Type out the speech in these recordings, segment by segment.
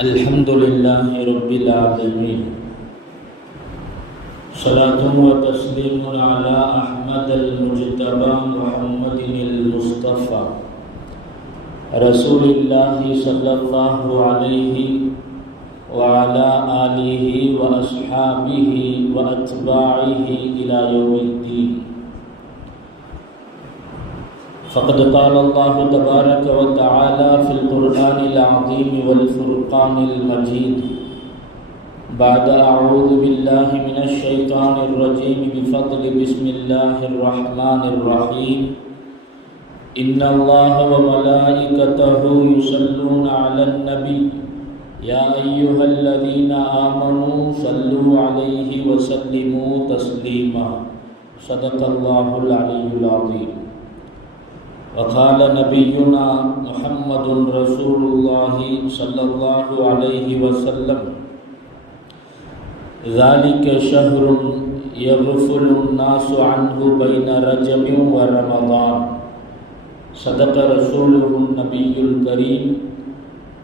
الحمد لله رب العالمين. صلاة وتسليم على أحمد المجتبى محمد المصطفى. رسول الله صلى الله عليه وعلى آله وأصحابه وأتباعه إلى يوم الدين. فقد قال الله تبارك وتعالى في القرآن العظيم والفرقان المجيد. بعد أعوذ بالله من الشيطان الرجيم بفضل بسم الله الرحمن الرحيم. إن الله وملائكته يصلون على النبي. يا أيها الذين آمنوا صلوا عليه وسلموا تسليما. صدق الله العلي العظيم. وقال نبينا محمد رسول الله صلى الله عليه وسلم، ذلك شهر يغفل الناس عنه بين رجب ورمضان. صدق رسول النبي الكريم.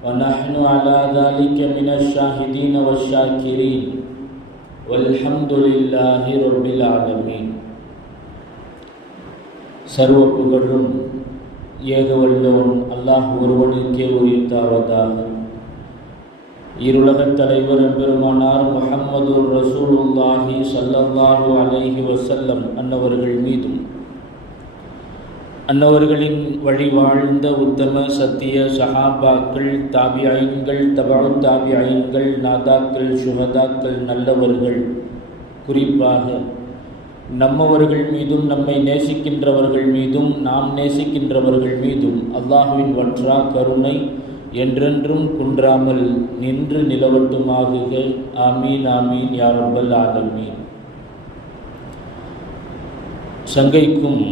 ونحن على ذلك من الشاهدين والشاكرين. والحمد لله رب العالمين. سروق الرمض ஏகவல்லவன் அல்லாஹ் ஒருவனுக்கே உரித்தாவதாக இருலகத் தலைவர் பெருமானார் முஹம்மது ரசூலுல்லாஹி சல்லல்லாஹு அலைஹி வசல்லம் அன்னவர்கள் மீதும். அன்னவர்களின் வழி வாழ்ந்த உத்தம சத்திய சஹாபாக்கள் தாபியாயின்கள் தபாவு தாபிஐன்கள் நாதாக்கள் சுகதாக்கள் நல்லவர்கள். குறிப்பாக நம்மவர்கள் மீதும் நம்மை நேசிக்கின்றவர்கள் மீதும் நாம் நேசிக்கின்றவர்கள் மீதும் அல்லாஹுவின் வற்றா கருணை என்றென்றும் குன்றாமல் நின்று நிலவட்டுமாகுக. ஆமீன் ஆமீன் யாரம்பல் ஆலமீன். சங்கைக்கும்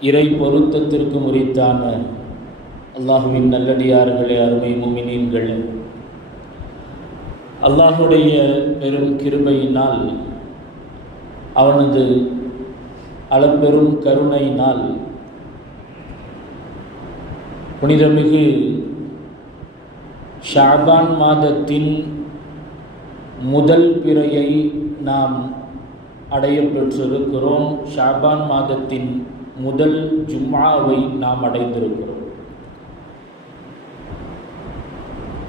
இறை பொருத்தத்திற்கும் உரித்தான அல்லாஹுவின் நல்லடியார்களே அருமை முமினீன்கள் அல்லாஹுடைய பெரும் கிருபையினால் அவனது அளப்பெரும் கருணையினால் புனிதமிகு ஷாபான் மாதத்தின் முதல் பிறையை நாம் அடைய பெற்றிருக்கிறோம். ஷாபான் மாதத்தின் முதல் ஜும்மாவை நாம் அடைந்திருக்கிறோம்.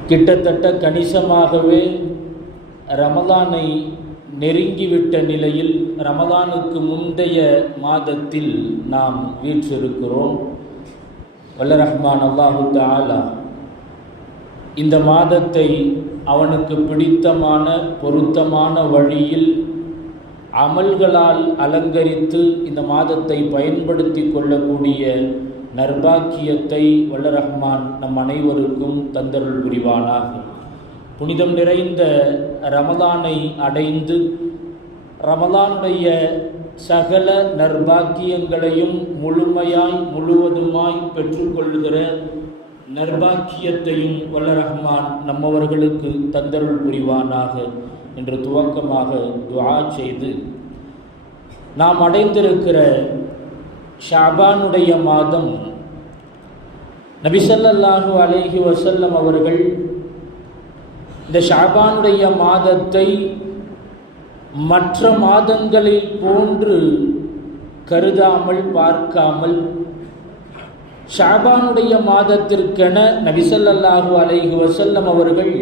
கிட்டத்தட்ட கணிசமாகவே ரமலானை நெருங்கிவிட்ட நிலையில் ரமதானுக்கு முந்தைய மாதத்தில் நாம் வீற்றிருக்கிறோம். வல்ல ரஹ்மான் அல்லாஹு தாலா இந்த மாதத்தை அவனுக்கு பிடித்தமான பொருத்தமான வழியில் அமல்களால் அலங்கரித்து இந்த மாதத்தை பயன்படுத்தி கொள்ளக்கூடிய நர்பாக்கியத்தை வல்ல ரஹ்மான் நம் அனைவருக்கும் தந்தருள் புரிவானாக. புனிதம் நிறைந்த ரமதானை அடைந்து ரமதானுடைய சகல நர்பாக்கியங்களையும் முழுமையாய் முழுவதுமாய் பெற்றுக்கொள்கிற நர்பாக்கியத்தையும் வல்ல ரஹ்மான் நம்மவர்களுக்கு தந்தருள் புரிவானாக என்று துவக்கமாக துவா செய்து நாம் அடைந்திருக்கிற ஷாபானுடைய மாதம் நபிசல்லாஹு அலேஹி வசல்லம் அவர்கள் இந்த ஷாபானுடைய மாதத்தை மற்ற மாதங்களில் போன்று கருதாமல் பார்க்காமல் ஷாபானுடைய மாதத்திற்கென நபிசல்லாஹு அலைஹி வசல்லம் அவர்கள்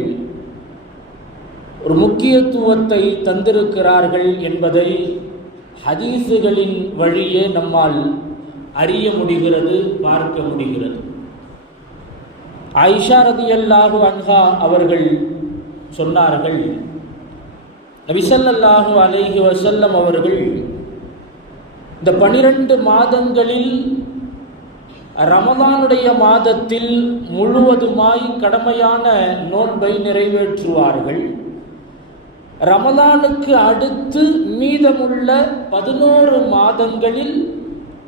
ஒரு முக்கியத்துவத்தை தந்திருக்கிறார்கள் என்பதை ஹதீஸுகளின் வழியே நம்மால் அறிய முடிகிறது பார்க்க முடிகிறது. ஆயிஷா ரதியல்லாஹு அன்ஹா அவர்கள் சொன்னார்கள் நபிசல்லாஹு அலைஹி வசல்லம் அவர்கள் இந்த பனிரெண்டு மாதங்களில் ரமதானுடைய மாதத்தில் முழுவதுமாய் கடமையான நோன்பை நிறைவேற்றுவார்கள். ரமதானுக்கு அடுத்து மீதமுள்ள பதினோரு மாதங்களில்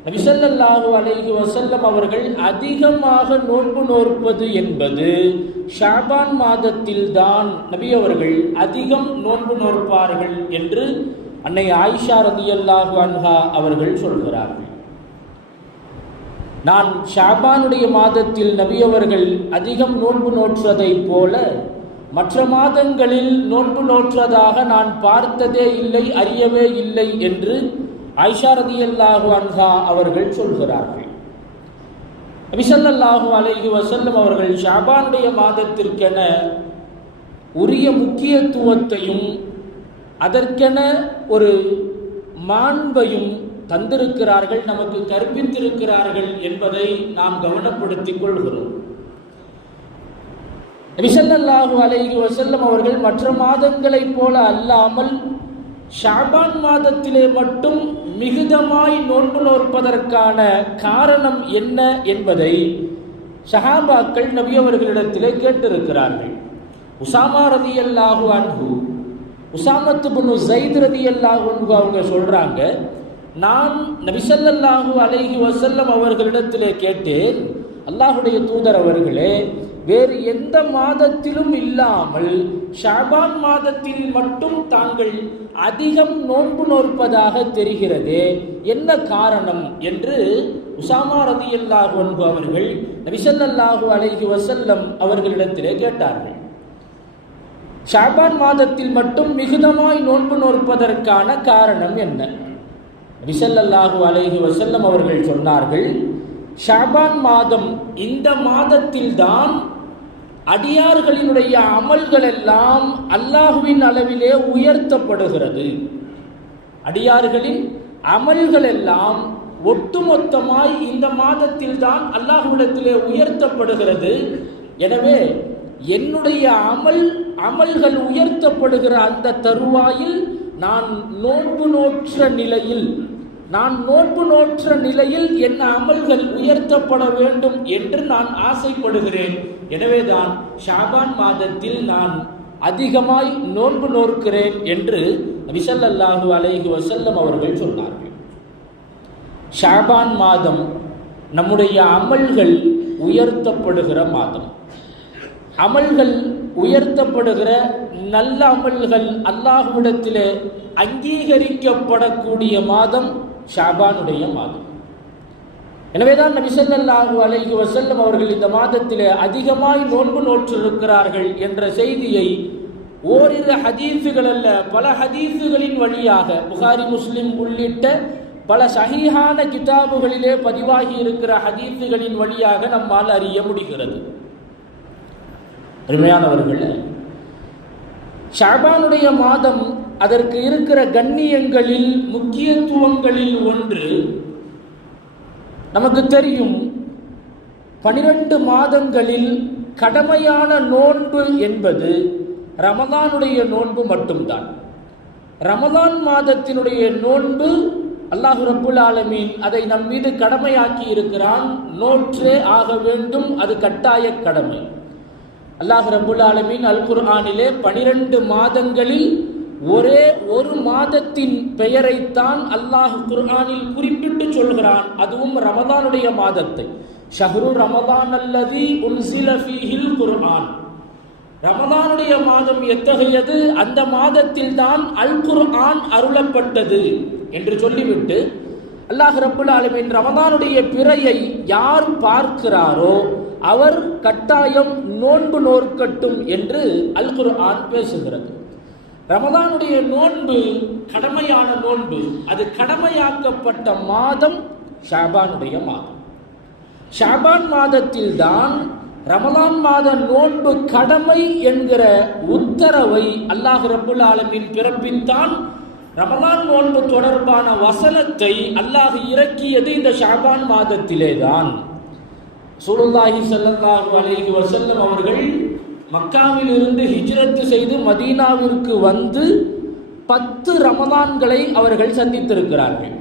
நபிசல்லாஹு அலைஹி வசல்லம் அவர்கள் அதிகமாக நோன்பு நோற்பது என்பது ஷாபான் மாதத்தில் தான் நபி அவர்கள் அதிகம் நோன்பு நோற்பார்கள் என்று அன்னை ஆயிஷா ரதியல்லாஹு அன்ஹா அவர்கள் சொல்கிறார்கள். நான் ஷாபானுடைய மாதத்தில் நபியவர்கள் அதிகம் நோன்பு நோற்றதைப் போல மற்ற மாதங்களில் நோன்பு நோற்றதாக நான் பார்த்ததே இல்லை அறியவே இல்லை என்று ஐஷா ரதியல்லாஹு அன்ஹா அவர்கள் சொல்கிறார்கள். நபிசல்லாஹு அலைஹி வசல்லம் அவர்கள் ஷாபானுடைய மாதத்திற்கென உரிய முக்கியத்துவத்தையும் அதற்கென ஒரு மாண்பையும் தந்திருக்கிறார்கள் நமக்கு கற்பித்திருக்கிறார்கள் என்பதை நாம் கவனப்படுத்திக் கொள்கிறோம். நபிசல்லாஹு அலைஹி வசல்லம் அவர்கள் மற்ற மாதங்களைப் போல அல்லாமல் ஷாபான் மாதத்திலே மட்டும் மிகுதமாய் நோன்பு நோற்பதற்கான காரணம் என்ன என்பதை ஷஹாபாக்கள் நபி அவர்களிடத்திலே கேட்டிருக்கிறார்கள். உசாமா ரதி அல்லாஹு அன்ஹு உசாமத்து புனு ஜெயித் ரதி அல்லாஹு அன்ஹு அவங்க சொல்றாங்க நான் நபிசல்லாஹு அலைஹி வசல்லம் அவர்களிடத்திலே கேட்டேன் அல்லாஹுடைய தூதர் அவர்களே வேறு எந்த மாதத்திலும் இல்லாமல் ஷாபான் மாதத்தில் மட்டும் தாங்கள் அதிகம் நோன்பு நோற்பதாக தெரிகிறது. என்ன காரணம் என்று உசாமா ரதி அல்லாஹு அன்பு அவர்கள் நபிசல்லாஹு அலைஹி வசல்லம் அவர்களிடத்திலே கேட்டார்கள். ஷாபான் மாதத்தில் மட்டும் மிகுதமாய் நோன்பு நோற்பதற்கான காரணம் என்ன? நபிசல்லாஹு அலைஹி வசல்லம் அவர்கள் சொன்னார்கள் ஷாபான் மாதம் இந்த மாதத்தில்தான் அடியார்களினுடைய அமல்கள் எல்லாம் அல்லாஹுவின் அளவிலே உயர்த்தப்படுகிறது. அடியார்களின் அமல்கள் எல்லாம் ஒட்டுமொத்தமாய் இந்த மாதத்தில் தான் அல்லாஹுவிடத்திலே உயர்த்தப்படுகிறது. எனவே என்னுடைய அமல் அமல்கள் உயர்த்தப்படுகிற அந்த தருவாயில் நான் நோன்பு நோற்ற நிலையில் நான் நோன்பு நோற்ற நிலையில் என் அமல்கள் உயர்த்தப்பட வேண்டும் என்று நான் ஆசைப்படுகிறேன். எனவேதான் ஷாபான் மாதத்தில் நான் அதிகமாய் நோன்பு நோக்கிறேன் என்று விசல்லல்லாஹு அலைஹி வசல்லம் அவர்கள் சொன்னார்கள். ஷாபான் மாதம் நம்முடைய அமல்கள் உயர்த்தப்படுகிற மாதம். அமல்கள் உயர்த்தப்படுகிற நல்ல அமல்கள் அல்லாஹ்விடத்திலே அங்கீகரிக்கப்படக்கூடிய மாதம் ஷாபானுடைய மாதம். எனவேதான் நபிசல்லாஹு அலைஹி வசல்லம் அவர்கள் இந்த மாதத்தில் அதிகமாய் நோன்பு நோற்றிருக்கிறார்கள் என்ற செய்தியை ஓரிரு ஹதீஸுகள் அல்ல பல ஹதீஸுகளின் வழியாக புகாரி முஸ்லிம் உள்ளிட்ட பல சஹீஹான கிதாபுகளிலே பதிவாகி இருக்கிற ஹதீஸுகளின் வழியாக நம்மால் அறிய முடிகிறது. அருமையானவர்கள் ஷாபானுடைய மாதம் அதற்கு இருக்கிற கண்ணியங்களில் முக்கியத்துவங்களில் ஒன்று நமக்கு தெரியும் பனிரெண்டு மாதங்களில் கடமையான நோன்பு என்பது ரமதானுடைய நோன்பு மட்டும்தான். ரமதான் மாதத்தினுடைய நோன்பு அல்லாஹு ரபுல் ஆலமீன் அதை நம் மீது கடமையாக்கி இருக்கிறான். நோற்றே ஆக வேண்டும் அது கட்டாய கடமை. அல்லாஹு ரபுல் ஆலமீன் அல் குர்ஆனிலே பனிரெண்டு மாதங்களில் ஒரே ஒரு மாதத்தின் பெயரைத்தான் அல்லாஹ் குர்ஆனில் குறிப்பிட்டு சொல்கிறான். அதுவும் ரமதானுடைய மாதத்தை. ஷஹ்ரு ரமதான் அல்லதி உன்சில ஃபீஹில் குர்ஆன். ரமதானுடைய மாதம் எத்தகையது? அந்த மாதத்தில் தான் அல் குர்ஆன் அருளப்பட்டது என்று சொல்லிவிட்டு அல்லாஹ் ரப்புல் ஆலமின் ரமதானுடைய பிறையை யார் பார்க்கிறாரோ அவர் கட்டாயம் நோன்பு நோற்கட்டும் என்று அல் குர்ஆன் பேசுகிறது. ரமதானுடைய நோன்பு கடமையான நோன்பு. அது கடமையாக்கப்பட்ட மாதம் ஷாபானுடைய மாதம். ஷாபான் மாதத்தில் தான் ரமலான் மாத நோன்பு கடமை என்கிற உத்தரவை அல்லாஹ் ரபுல் ஆலமின் பிறப்பித்தான். ரமலான் நோன்பு தொடர்பான வசனத்தை அல்லாஹ் இறக்கியது இந்த ஷாபான் மாதத்திலே தான் சூலுல்லாஹி ஸல்லல்லாஹு அலைஹி வசல்லம் அவர்கள் மக்காவில் இருந்து ஹிஜ்ரத்து செய்து மதீனாவிற்கு வந்து பத்து ரமதான்களை அவர்கள் சந்தித்திருக்கிறார்கள்.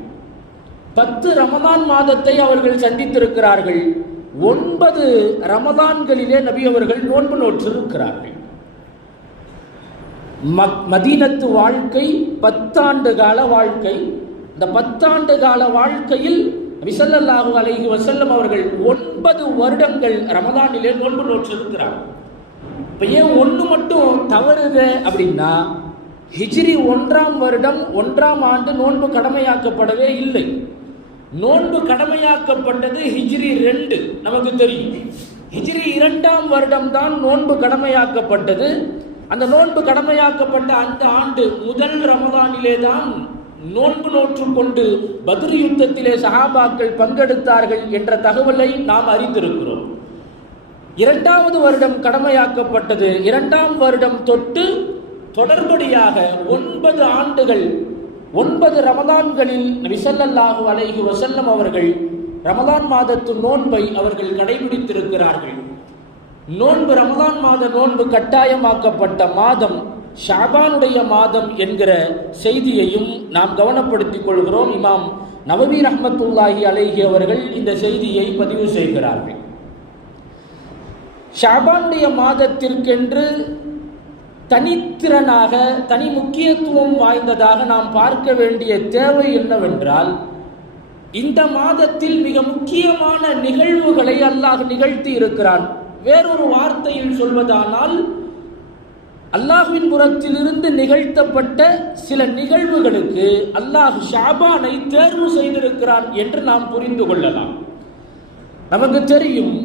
பத்து ரமதான் மாதத்தை அவர்கள் சந்தித்திருக்கிறார்கள். ஒன்பது ரமதான்களிலே நபி அவர்கள் நோன்பு நோற்றிருக்கிறார்கள். மதீனத்து வாழ்க்கை பத்தாண்டு கால வாழ்க்கை. இந்த பத்தாண்டு கால வாழ்க்கையில் விசல்லல்லாஹு அலைஹி வசல்லம் அவர்கள் ஒன்பது வருடங்கள் ரமதானிலே நோன்பு நோற்றிருக்கிறார்கள். இப்போ ஏன் ஒன்று மட்டும் தவறுது அப்படின்னா ஹிஜ்ரி ஒன்றாம் வருடம் ஒன்றாம் ஆண்டு நோன்பு கடமையாக்கப்படவே இல்லை. நோன்பு கடமையாக்கப்பட்டது ஹிஜ்ரி ரெண்டு நமக்கு தெரியும். ஹிஜ்ரி இரண்டாம் வருடம் தான் நோன்பு கடமையாக்கப்பட்டது. அந்த நோன்பு கடமையாக்கப்பட்ட அந்த ஆண்டு முதல் ரமதானிலே தான் நோன்பு நோற்று கொண்டு பத்ர் யுத்தத்திலே சஹாபாக்கள் பங்கெடுத்தார்கள் என்ற தகவலை நாம் அறிந்திருக்கிறோம். இரண்டாவது வருடம் கடமையாக்கப்பட்டது. இரண்டாம் வருடம் தொட்டு தொடர்படியாக ஒன்பது ஆண்டுகள் ஒன்பது ரமதான்களில் நபிசல்லாஹு அலைஹி வசல்லம் அவர்கள் ரமதான் மாதத்து நோன்பை அவர்கள் கடைபிடித்திருக்கிறார்கள். நோன்பு ரமதான் மாத நோன்பு கட்டாயமாக்கப்பட்ட மாதம் ஷாபானுடைய மாதம் என்கிற செய்தியையும் நாம் கவனப்படுத்திக் கொள்கிறோம். இமாம் நவவி அஹமத்துல்லாஹி அலைஹி அவர்கள் இந்த செய்தியை பதிவு செய்கிறார்கள். ஷாபானுடைய மாதத்திற்கென்று தனித்திறனாக தனி முக்கியத்துவம் வாய்ந்ததாக நாம் பார்க்க வேண்டிய தேவை என்னவென்றால் இந்த மாதத்தில் மிக முக்கியமான நிகழ்வுகளை அல்லாஹ் நிகழ்த்தி இருக்கிறான். வேறொரு வார்த்தையில் சொல்வதானால் அல்லாஹ்வின் புறத்திலிருந்து நிகழ்த்தப்பட்ட சில நிகழ்வுகளுக்கு அல்லாஹ் ஷாபானை தேர்வு செய்திருக்கிறான் என்று நாம் புரிந்து கொள்ளலாம். நமக்கு தெரியும்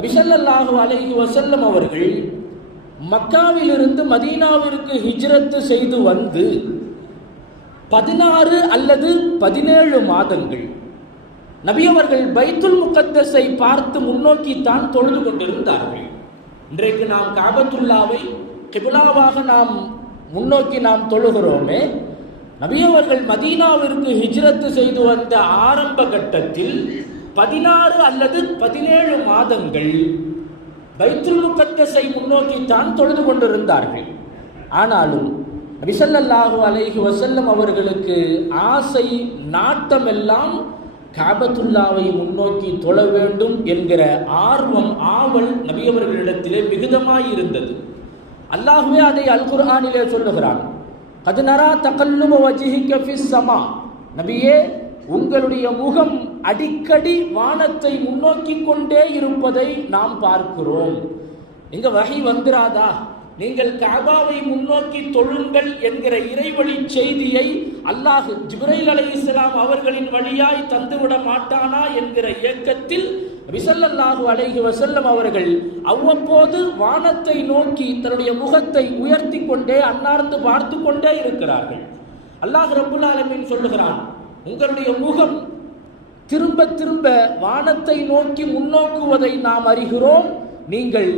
அபிசல்லாஹு அலஹி வசல்லம் அவர்கள் மக்காவிலிருந்து மதீனாவிற்கு ஹிஜ்ரத்து செய்து வந்து பதினாறு அல்லது பதினேழு மாதங்கள் நபி அவர்கள் பைத்துல் முகத்தஸை பார்த்து முன்னோக்கித்தான் தொழுது கொண்டிருந்தார்கள். இன்றைக்கு நாம் காபத்துல்லாவை கிபுலாவாக நாம் முன்னோக்கி நாம் தொழுகிறோமே நபியவர்கள் மதீனாவிற்கு ஹிஜ்ரத்து செய்து வந்த ஆரம்ப கட்டத்தில் பதினாறு அல்லது பதினேழு மாதங்கள் பைத்துல் முன்னோக்கி முன்னோக்கித்தான் தொழுது கொண்டிருந்தார்கள். ஆனாலும் ரிசல்லல்லாஹு அலைஹி வசல்லம் அவர்களுக்கு ஆசை நாட்டமெல்லாம் காபத்துல்லாவை முன்னோக்கி தொழ வேண்டும் என்கிற ஆர்வம் ஆவல் நபியவர்களிடத்திலே மிகுதமாயிருந்தது. அல்லாஹுவே அதை அல் குர்ஹானிலே சொல்லுகிறான். கதுனரா தகல்லுப வஜிஹிக்க ஃபிஸ் சமா. நபியே உங்களுடைய முகம் அடிக்கடி வானத்தை முன்னோக்கி கொண்டே இருப்பதை நாம் பார்க்கிறோம். எங்க வகை வந்துராதா? நீங்கள் காபாவை முன்னோக்கி தொழுங்கள் என்கிற இறைவழி செய்தியை அல்லாஹ் ஜிப்ரைல் அலை இஸ்லாம் அவர்களின் வழியாய் தந்துவிட மாட்டானா என்கிற இயக்கத்தில் விசல்லல்லாஹு அலைஹி வசல்லம் அவர்கள் அவ்வப்போது வானத்தை நோக்கி தன்னுடைய முகத்தை உயர்த்தி கொண்டே அன்னார்ந்து பார்த்து கொண்டே இருக்கிறார்கள். அல்லாஹ் ரபுல் ஆலமீன் சொல்லுகிறான் உங்களுடைய முகம் திரும்ப திரும்ப வானத்தை நோக்கி முன்னோக்குவதை நாம் அறிகிறோம். நீங்கள்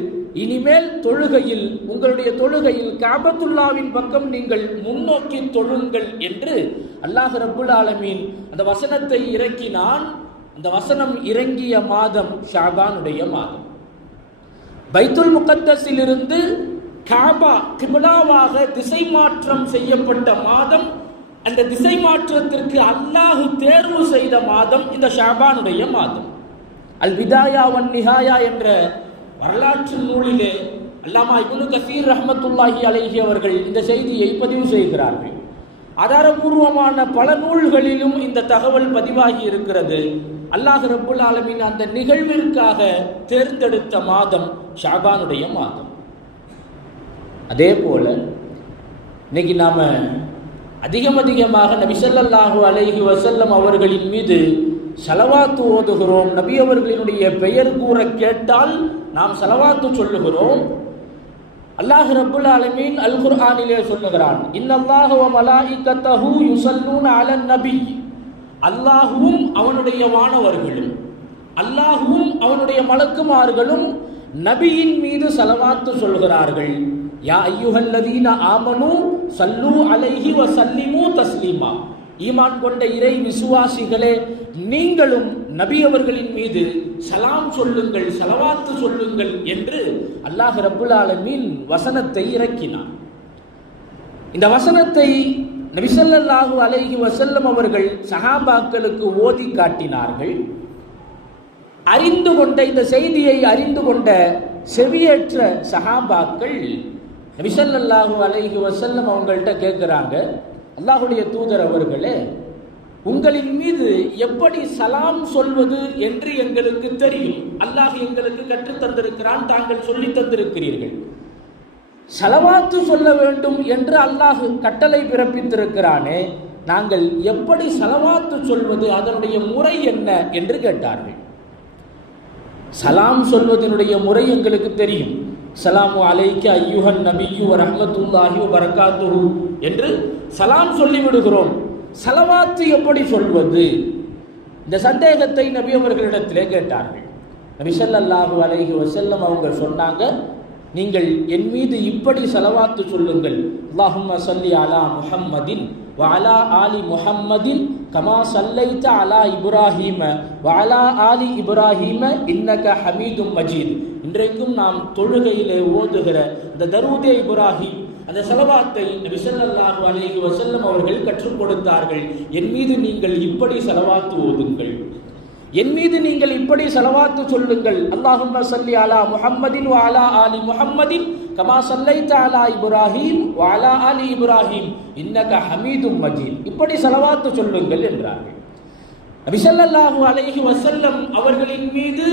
இனிமேல் தொழுகையில் உங்களுடைய தொழுகையில் காபத்துல்லாவின் பக்கம் நீங்கள் முன்னோக்கி தொழுங்கள் என்று அல்லாஹ் ரபுல் ஆலமீன் அந்த வசனத்தை இறக்கினான். அந்த வசனம் இறங்கிய மாதம் ஷாபானுடைய மாதம். பைத்துல் முகத்தஸிலிருந்து காபா கிபிலாவாக திசை மாற்றம் செய்யப்பட்ட மாதம் அந்த திசை மாற்றத்திற்கு அல்லாஹு தேர்வு செய்த மாதம் இந்த ஷாபானுடைய மாதம். அல் விதாயா வன் நிஹாயா என்ற வரலாற்று நூலிலே அல்லாமா இபுனு கசீர் ரஹமத்துல்லாஹி அலைஹி அவர்கள் இந்த செய்தியை பதிவு செய்கிறார்கள். ஆதாரபூர்வமான பல நூல்களிலும் இந்த தகவல் பதிவாகி இருக்கிறது. அல்லாஹ் ரபுல் ஆலமின் அந்த நிகழ்விற்காக தேர்ந்தெடுத்த மாதம் ஷாபானுடைய மாதம். அதே போல இன்னைக்கு நாம அதிகம் அதிகமாக நபிசல்லாஹு அலைஹி வசல்லம் அவர்களின் மீது செலவாத்து ஓதுகிறோம். நபி அவர்களினுடைய பெயர் கூற கேட்டால் நாம் செலவாத்து சொல்லுகிறோம். அல்லாஹ் ரபுல் ஆலமீன் அல் குர்ஆனிலே சொல்லுகிறான் இன்னல்லாஹு வ மலாயிகத்தஹு யுஸல்லூன அலன் நபி. அல்லாஹுவும் அவனுடைய வானவர்களும் அல்லாஹுவும் அவனுடைய மலக்குமார்களும் நபியின் மீது செலவாத்து சொல்கிறார்கள். யா ஐயுஹல்லதீன ஆமனு சல்லு அலைஹி வ சல்லிமு தஸ்லீமா ஈமான் கொண்ட இறை விசுவாசிகளே நீங்களும் நபி அவர்களின் மீது சலாம் சொல்லுங்கள் சலவாத்து சொல்லுங்கள் என்று அல்லாஹ் ரபுல் ஆலமீன் வசனத்தை இறக்கினான் இந்த வசனத்தை நபிசல்லாஹு அலைஹி வசல்லம் அவர்கள் சஹாபாக்களுக்கு ஓதி காட்டினார்கள் அறிந்து கொண்ட இந்த செய்தியை அறிந்து கொண்ட செவியேற்ற சஹாபாக்கள் நபிசல்லாஹு அலைஹி வசல்லம் அவங்கள்ட்ட கேட்குறாங்க அல்லாஹுடைய தூதர் அவர்களே உங்களின் மீது எப்படி சலாம் சொல்வது என்று எங்களுக்கு தெரியும். அல்லாஹ் எங்களுக்கு கற்றுத் தந்திருக்கிறான் தாங்கள் சொல்லி தந்திருக்கிறீர்கள். சலவாத்து சொல்ல வேண்டும் என்று அல்லாஹ் கட்டளை பிறப்பித்திருக்கிறானே நாங்கள் எப்படி சலவாத்து சொல்வது அதனுடைய முறை என்ன என்று கேட்டார்கள். சலாம் சொல்வதனுடைய முறை எங்களுக்கு தெரியும். சலாம் அலைக்கு ஐயுஹன் நபியு ரஹமத்துல்லாஹி வரகாத்துஹு என்று சலாம் சொல்லிவிடுகிறோம். சலவாத்து எப்படி சொல்வது? இந்த சந்தேகத்தை நபி அவர்களிடத்திலே கேட்டார்கள். நபி ஸல்லல்லாஹு அலைஹி வசல்லம் அவங்க சொன்னாங்க நீங்கள் என் மீது இப்படி செலவாத்து சொல்லுங்கள். அல்லாஹும்ம சல்லி அலா முஹம்மதின் வலா ஆலி முஹம்மதின் கமா சல்லைத்த அலா இப்ராஹீம வலா ஆலி இப்ராஹீம இன்னக ஹமீதும் மஜீத் இன்றைக்கும் நாம் தொழுகையிலே ஓதுகிற இந்த தருதே இப்ராஹிம் அந்த செலவாத்தை விசல்லாஹு அலேஹி வசல்லம் அவர்கள் கற்றுக் கொடுத்தார்கள். என் மீது நீங்கள் இப்படி செலவாத்து ஓதுங்கள். என் மீது நீங்கள் இப்படி செலவாத்து சொல்லுங்கள். அல்லாஹும் சல்லி அலா முஹம்மதின் வாலா ஆலி முஹம்மதின் கமா சல்லைத அலா இப்ராஹிம் வாலா அலி இப்ராஹிம். இன்னக ஹமீதும் மஜீத். இப்படி செலவாத்து சொல்லுங்கள் என்றார்கள். நபி அலைஹி வசல்லம் அவர்களின் மீது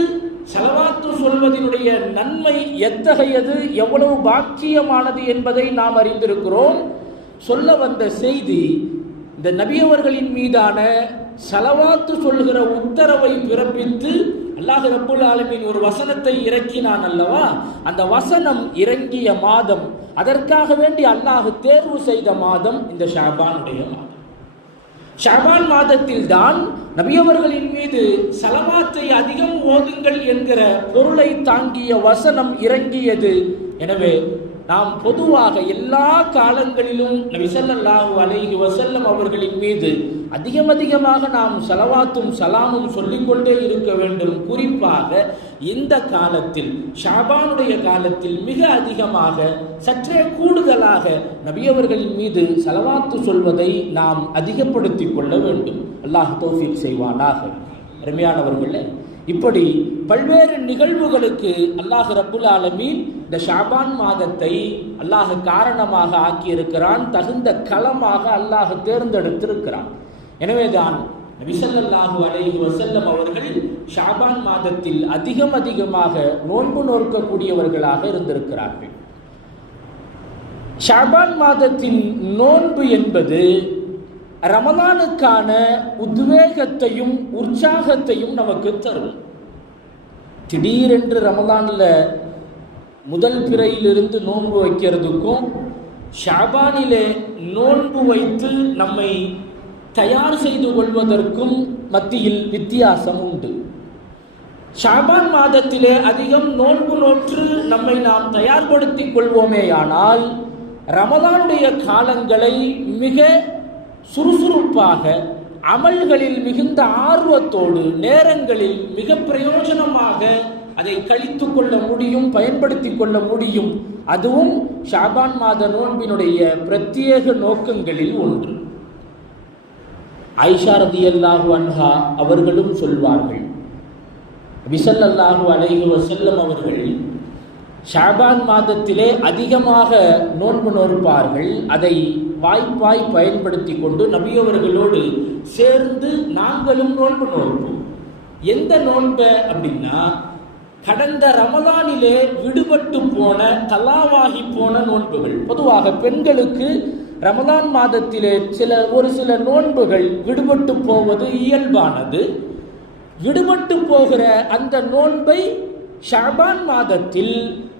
செலவாத்து சொல்வதனுடைய நன்மை எத்தகையது எவ்வளவு பாக்கியமானது என்பதை நாம் அறிந்திருக்கிறோம். சொல்ல வந்த செய்தி இந்த நபியவர்களின் மீதான செலவாத்து சொல்கிற உத்தரவை பிறப்பித்து அல்லாஹ் ரப்புல் ஆலமின் ஒரு வசனத்தை இறக்கினான் அல்லவா? அந்த வசனம் இறங்கிய மாதம் அதற்காக வேண்டி அல்லாஹ் தேர்வு செய்த மாதம் இந்த ஷாபானுடைய மாதம். ஷாபான் மாதத்தில் தான் நபியவர்களின் மீது சலவாத்தை அதிகம் ஓதுங்கள் என்கிற பொருளை தாங்கிய வசனம் இறங்கியது. எனவே நாம் பொதுவாக எல்லா காலங்களிலும் நபி அலைஹி வசல்லம் அவர்களின் மீது அதிகம் அதிகமாக நாம் செலவாத்தும் சலாமும் சொல்லிக்கொண்டே இருக்க வேண்டும். குறிப்பாக இந்த காலத்தில் ஷாபானுடைய காலத்தில் மிக அதிகமாக சற்றே கூடுதலாக நபியவர்களின் மீது செலவாத்து சொல்வதை நாம் அதிகப்படுத்திக் கொள்ள வேண்டும். அல்லாஹ் தௌஃபீக் செய்வானாக. அருமையானவர்களே இப்படி பல்வேறு நிகழ்வுகளுக்கு அல்லாஹ் ரபுல் ஆலமீன் இந்த ஷாபான் மாதத்தை அல்லாஹ் காரணமாக ஆக்கியிருக்கிறான் தகுந்த களமாக அல்லாஹ் தேர்ந்தெடுத்திருக்கிறான். எனவேதான் விசல்லாஹு அலைஹி வசல்லம் அவர்கள் ஷாபான் மாதத்தில் அதிகம் அதிகமாக நோன்பு நோக்கக்கூடியவர்களாக இருந்திருக்கிறார்கள். ஷாபான் மாதத்தின் நோன்பு என்பது ரமதானுக்கான உத்வேகத்தையும் உற்சாகத்தையும் நமக்கு தரும் திடீரென்று ரமதானில் முதல் பிறையிலிருந்து நோன்பு வைக்கிறதுக்கும் ஷாபானிலே நோன்பு வைத்து நம்மை தயார் செய்து கொள்வதற்கும் மத்தியில் வித்தியாசம் உண்டு. ஷாபான் மாதத்திலே அதிகம் நோன்பு நோற்று நம்மை நாம் தயார்படுத்திக் கொள்வோமேயானால் ரமதானுடைய காலங்களை மிக சுறுசுறுப்பாக அமல்களில் மிகுந்த ஆர்வத்தோடு நேரங்களில் மிக பிரயோஜனமாக அதை கழித்து கொள்ள முடியும் பயன்படுத்தி கொள்ள முடியும். அதுவும் ஷாபான் மாத நோன்பினுடைய பிரத்யேக நோக்கங்களில் ஒன்று. ஐஷா ரதியல்லாஹு அன்ஹா அவர்களும் சொல்வார்கள் விசல்லல்லாஹு அலைஹி வசல்லம் அவர்கள் ஷாபான் மாதத்திலே அதிகமாக நோன்பு நோற்பார்கள். அதை வாய்ப்பாய் பயன்படுத்தி கொண்டு நபியவர்களோடு சேர்ந்து நாங்களும் நோன்பு நோற்போம். எந்த நோன்பை அப்படின்னா கடந்த ரமதானிலே விடுபட்டு போன தலாவாகி போன நோன்புகள். பொதுவாக பெண்களுக்கு ரமதான் மாதத்திலே சில ஒரு சில நோன்புகள் விடுபட்டு போவது இயல்பானது. விடுபட்டு போகிற அந்த நோன்பை ஷாபான் மாதத்தில்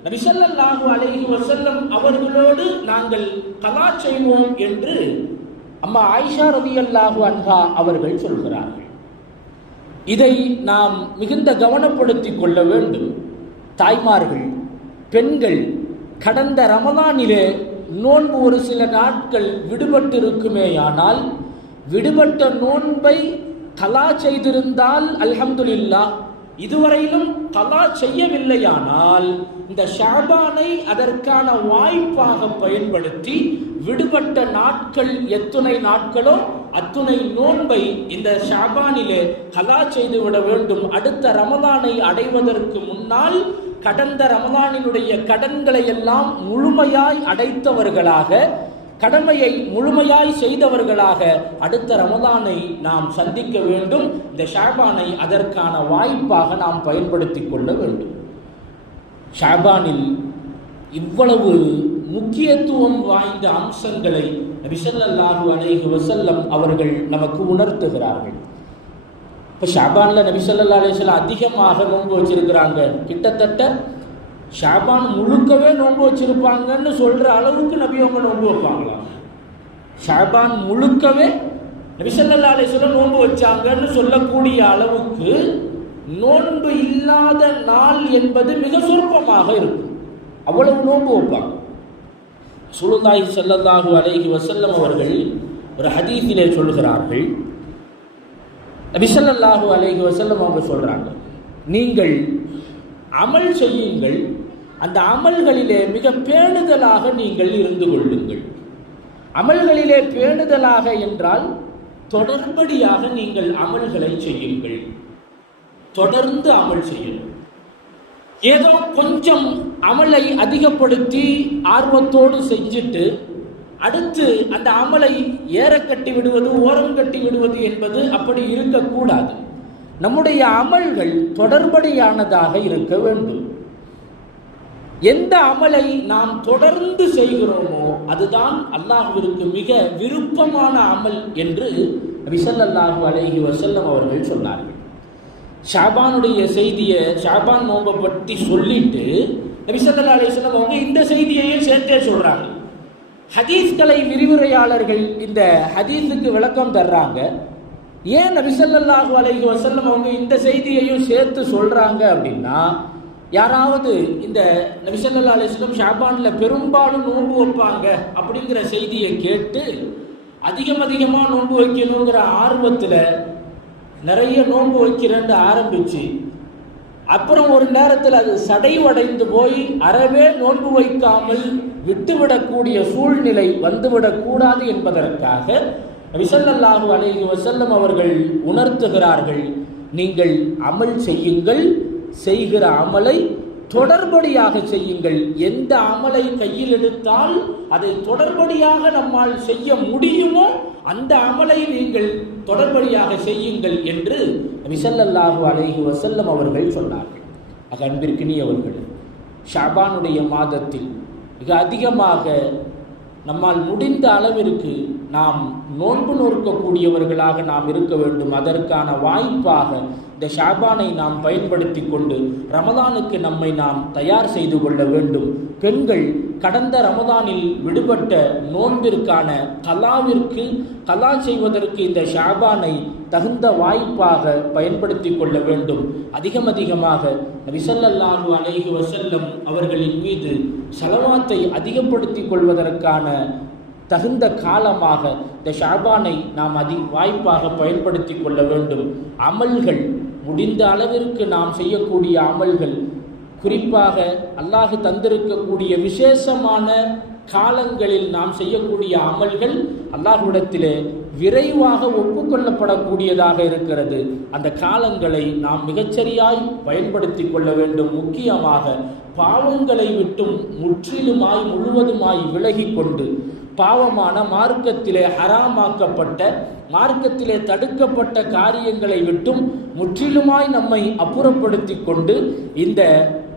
நபிசல்லாஹு அலைஹி வசல்லம் அவர்களோடு நாங்கள் கலா செய்வோம் என்று அம்மா ஆயிஷா ரவி அல்லாஹு அன்ஹா அவர்கள் சொல்கிறார்கள். இதை நாம் மிகுந்த கவனப்படுத்திக் கொள்ள வேண்டும். தாய்மார்கள் பெண்கள் கடந்த ரமதானிலே நோன்பு ஒரு சில நாட்கள் விடுபட்டிருக்குமேயானால் விடுபட்ட நோன்பை கலா செய்திருந்தால் அல்ஹம்துலில்லா இதுவரையிலும் கலா செய்யவில்லையானால் இந்த ஷாபானை அதற்கான வாய்ப்பாக பயன்படுத்தி விடுபட்ட நாட்கள் எத்துணை நாட்களோ அத்துணை நோன்பை இந்த ஷாபானிலே கலா செய்துவிட வேண்டும். அடுத்த ரமதானை அடைவதற்கு முன்னால் கடந்த ரமதானினுடைய கடன்களை எல்லாம் முழுமையாய் அடைத்தவர்களாக கடமையை முழுமையாய் செய்தவர்களாக அடுத்த ரமதானை நாம் சந்திக்க வேண்டும். இந்த ஷாபானை அதற்கான வாய்ப்பாக நாம் பயன்படுத்தி கொள்ள வேண்டும். ஷாபானில் இவ்வளவு முக்கியத்துவம் வாய்ந்த அம்சங்களை நபிசல்லாஹு அலைஹி வசல்லம் அவர்கள் நமக்கு உணர்த்துகிறார்கள். இப்போ ஷாபானில் நபிசல்லா அலிஸ்லாம் அதிகமாக நோன்பு வச்சிருக்கிறாங்க. கிட்டத்தட்ட ஷாபான் முழுக்கவே நோன்பு வச்சிருப்பாங்கன்னு சொல்கிற அளவுக்கு நபி அவங்க நோன்பு வைப்பாங்களா? ஷாபான் முழுக்கவே நபிசல்லா அலிஸ்லாம் நோன்பு வச்சாங்கன்னு சொல்லக்கூடிய அளவுக்கு நோன்பு இல்லாத நாள் என்பது மிக சுருப்பமாக இருக்கும். அவ்வளவு நோன்பு வைப்பாங்க. சுலுதாய் செல்லல்லாஹு அலைஹி வசல்லம் அவர்கள் ஒரு ஹதீஸிலே சொல்கிறார்கள். நபிசல்லாஹு அலைஹி வசல்லம் அவங்க சொல்கிறாங்க நீங்கள் அமல் செய்யுங்கள் அந்த அமல்களிலே மிக பேணுதலாக நீங்கள் இருந்து கொள்ளுங்கள். அமல்களிலே பேணுதலாக என்றால் தொடர்படியாக நீங்கள் அமல்களை செய்யுங்கள். தொடர்ந்து அமல் செய்யணும் ஏதோ கொஞ்சம் அமலை அதிகப்படுத்தி ஆர்வத்தோடு செஞ்சுட்டு அடுத்து அந்த அமலை ஏற கட்டி விடுவது ஓரம் கட்டி விடுவது என்பது அப்படி இருக்கக்கூடாது. நம்முடைய அமல்கள் தொடர்படியானதாக இருக்க வேண்டும். எந்த அமலை நாம் தொடர்ந்து செய்கிறோமோ அதுதான் அல்லாஹுவிற்கு மிக விருப்பமான அமல் என்று விசல்லாஹு அலைஹி வசல்லம் அவர்கள் சொன்னார்கள். ஷாபானுடைய செய்தியை ஷாபான் நோம்பை பற்றி சொல்லிட்டு நபிசல்லா அலிஸ்லாம் அவங்க இந்த செய்தியையும் சேர்த்தே சொல்கிறாங்க ஹதீஸ்களை விரிவுரையாளர்கள் இந்த ஹதீஸுக்கு விளக்கம் தர்றாங்க. ஏன் நபிசல்லாஹு அலைஹி வசல்லம் அவங்க இந்த செய்தியையும் சேர்த்து சொல்கிறாங்க அப்படின்னா யாராவது இந்த நபிசல்லா அலிஸ்லம் ஷாபானில் பெரும்பாலும் நோன்பு வைப்பாங்க அப்படிங்கிற செய்தியை கேட்டு அதிகம் அதிகமாக நோன்பு வைக்கணுங்கிற ஆர்வத்தில் நிறைய நோன்பு வைக்கிறேன்னு ஆரம்பிச்சு அப்புறம் ஒரு நேரத்தில் அது சடைவடைந்து போய் அறவே நோன்பு வைக்காமல் விட்டுவிடக்கூடிய சூழ்நிலை வந்துவிடக்கூடாது என்பதற்காக விசல்லல்லாஹு அலைஹி வசல்லம் அவர்கள் உணர்த்துகிறார்கள் நீங்கள் அமல் செய்யுங்கள் செய்கிற அமலை தொடர்படியாக செய்யுங்கள். எந்த அமலை கையில் எடுத்தால் அதை தொடர்படியாக நம்மால் செய்ய முடியுமோ அந்த அமலை நீங்கள் தொடர்படியாக செய்யுங்கள் என்று விசல்லல்லாஹு அலைஹி வசல்லம் அவர்கள் சொன்னார்கள். ஆக அன்பிற்கினி அவர்கள் ஷாபானுடைய மாதத்தில் மிக அதிகமாக நம்மால் முடிந்த அளவிற்கு நாம் நோன்பு நோக்கக்கூடியவர்களாக நாம் இருக்க வேண்டும். அதற்கான வாய்ப்பாக இந்த ஷாபானை நாம் பயன்படுத்தி கொண்டு ரமதானுக்கு நம்மை நாம் தயார் செய்து கொள்ள வேண்டும். பெண்கள் கடந்த ரமதானில் விடுபட்ட நோன்பிற்கான கலாவிற்கு கலா செய்வதற்கு இந்த ஷாபானை தகுந்த வாய்ப்பாக பயன்படுத்தி கொள்ள வேண்டும். அதிகம் அதிகமாக நபிசல்லாஹு அலைஹி வசல்லம் அவர்களின் மீது செலவாத்தை அதிகப்படுத்தி கொள்வதற்கான தகுந்த காலமாக இந்த ஷாபானை நாம் அதி வாய்ப்பாக பயன்படுத்தி கொள்ள வேண்டும். அமல்கள் முடிந்த அளவிற்கு நாம் செய்யக்கூடிய அமல்கள் குறிப்பாக அல்லாஹு தந்திருக்கக்கூடிய விசேஷமான காலங்களில் நாம் செய்யக்கூடிய அமல்கள் அல்லாஹ்விடத்திலே விரைவாக ஒப்புக்கொள்ளப்படக்கூடியதாக இருக்கிறது. அந்த காலங்களை நாம் மிகச்சரியாய் பயன்படுத்தி கொள்ள வேண்டும். முக்கியமாக பாவங்களை விட்டும் முற்றிலுமாய் முழுவதுமாய் விலகி கொண்டு பாவமான மார்க்கத்திலே ஹராமாக்கப்பட்ட மார்க்கத்திலே தடுக்கப்பட்ட காரியங்களை விட்டும் முற்றிலுமாய் நம்மை அப்புறப்படுத்தி கொண்டு இந்த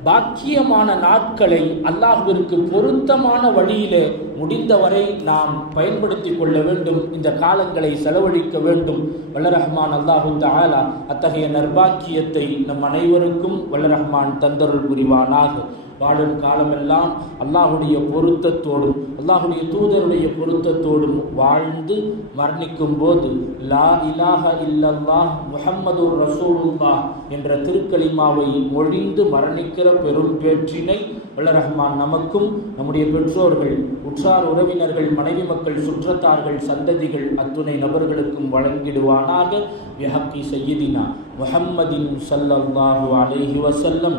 பாக்கியமான நாட்களை அல்லாஹுவிற்கு பொருத்தமான வழியிலே முடிந்தவரை நாம் பயன்படுத்தி கொள்ள வேண்டும். இந்த காலங்களை செலவழிக்க வேண்டும். வல்லரஹ்மான் அல்லாஹு தாலா அத்தகைய நர்பாக்கியத்தை நம் அனைவருக்கும் வல்லரஹ்மான் தந்தருள் புரிவானாக. வாழும் காலமெல்லாம் அல்லாஹுடைய பொருத்தத்தோடும் அல்லாஹுடைய தூதருடைய பொருத்தத்தோடும் வாழ்ந்து மரணிக்கும் போது லா இலாஹ இல்லல்லாஹ் முஹம்மது ரசூலுல்லா என்ற திருக்களிமாவை மொழிந்து மரணிக்கிற பெரும் பேற்றினை வல்ல ரஹ்மான் நமக்கும் நம்முடைய பெற்றோர்கள் உற்றார் உறவினர்கள் மனைவி மக்கள் சுற்றத்தார்கள் சந்ததிகள் அத்துணை நபர்களுக்கும் வழங்கிடுவானாக விஹக்கி சையதினா முஹம்மதின் சல்லல்லாஹு அலேஹி வசல்லம்